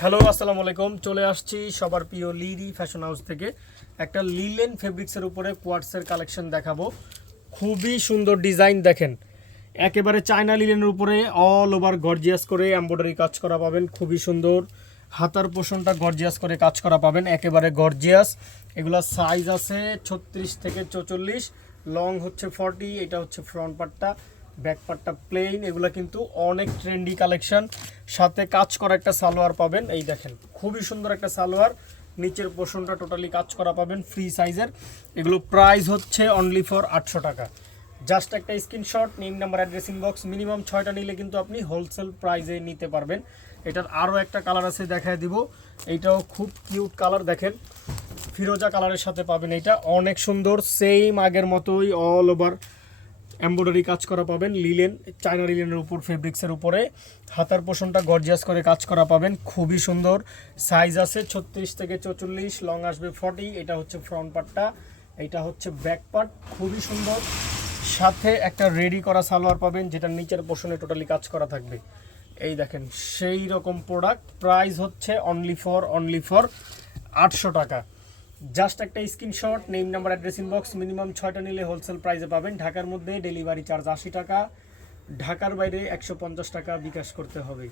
Hello আসসালামু আলাইকুম, চলে আসছি সবার প্রিয় লিরি ফ্যাশন হাউস থেকে একটা লিলেন ফেব্রিক্সের উপরে কোয়ার্টসের কালেকশন দেখাবো। খুবই সুন্দর ডিজাইন দেখেন, একেবারে চায়না লিলেনের উপরে অল ওভার গর্জিয়াস করে এমব্রয়ডারি কাজ করা পাবেন। খুবই সুন্দর, হাতার পোষণটা গর্জিয়াস করে কাজ করা পাবেন, একেবারে গর্জিয়াস। এগুলো সাইজ আছে 36 থেকে 44, লং হচ্ছে 40। এটা হচ্ছে ফ্রন্ট পার্টটা, ব্যাক পার্টটা প্লেন। এগুলো কিন্তু অনেক ট্রেন্ডি কালেকশন, সাথে কাজ করা একটা সালোয়ার পাবেন। এই দেখেন খুবই সুন্দর একটা সালোয়ার, নিচের পোর্শনটা টোটালি কাজ করা পাবেন ফ্রি সাইজের। এগুলো প্রাইস হচ্ছে অনলি ফর 800 টাকা। জাস্ট একটা screenshot, name number address inbox, minimum 6টা নিলে কিন্তু আপনি হোলসেল প্রাইসে নিতে পারবেন। এটার আরও একটা কালার আছে, দেখায় দিব। এইটাও খুব কিউট কালার, দেখেন ফিরোজা কালারের সাথে পাবেন। এটা অনেক সুন্দর, সেম আগের মতোই অল ওভার এমব্রয়ডারি কাজ করা পাবেন, লিলেন চায়না লিলেনের উপর ফেব্রিক্সের উপরে। হাতার পোষণটা গর্জিয়াস করে কাজ করা পাবেন, খুবই সুন্দর। সাইজ আছে 36 থেকে 44, লং আসবে 40। এটা হচ্ছে ফ্রন্ট পার্টটা, এটা হচ্ছে ব্যাক পার্ট, খুবই সুন্দর। সাথে একটা রেডি করা সালোয়ার পাবেন, যেটা নিচের পোষণে টোটালি কাজ করা থাকবে। এই দেখেন সেই রকম প্রোডাক্ট, প্রাইস হচ্ছে অনলি ফর 800 টাকা। জাস্ট একটা screenshot, name number address inbox, minimum 6টা নিলে হোলসেল প্রাইসে পাবেন। ঢাকার মধ্যে ডেলিভারি চার্জ 80 টাকা, ঢাকার বাইরে 150 টাকা বিকাশ করতে হবে।